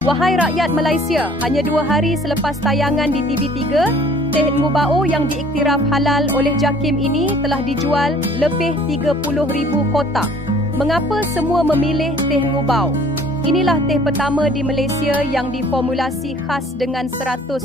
Wahai rakyat Malaysia, hanya 2 hari selepas tayangan di TV3, teh Ngubau yang diiktiraf halal oleh JAKIM ini telah dijual lebih 30,000 kotak. Mengapa semua memilih teh Ngubau? Inilah teh pertama di Malaysia yang diformulasi khas dengan 100%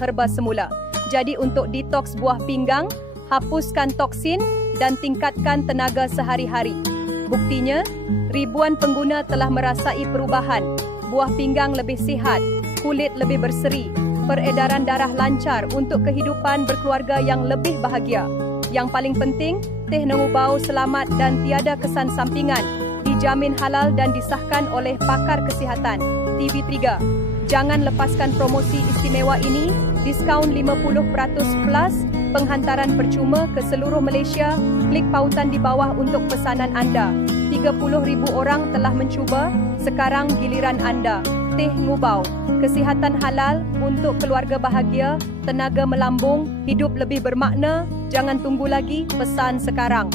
herba semula. Jadi untuk detoks buah pinggang, hapuskan toksin dan tingkatkan tenaga sehari-hari. Buktinya, ribuan pengguna telah merasai perubahan. Buah pinggang lebih sihat, kulit lebih berseri, peredaran darah lancar untuk kehidupan berkeluarga yang lebih bahagia. Yang paling penting, teh Ngubau selamat dan tiada kesan sampingan, dijamin halal dan disahkan oleh pakar kesihatan. TV3, jangan lepaskan promosi istimewa ini, diskaun 50% plus, penghantaran percuma ke seluruh Malaysia. Klik pautan di bawah untuk pesanan anda. 30,000 orang telah mencuba, sekarang giliran anda. Teh Ngubau, kesihatan halal untuk keluarga bahagia, tenaga melambung, hidup lebih bermakna. Jangan tunggu lagi, pesan sekarang.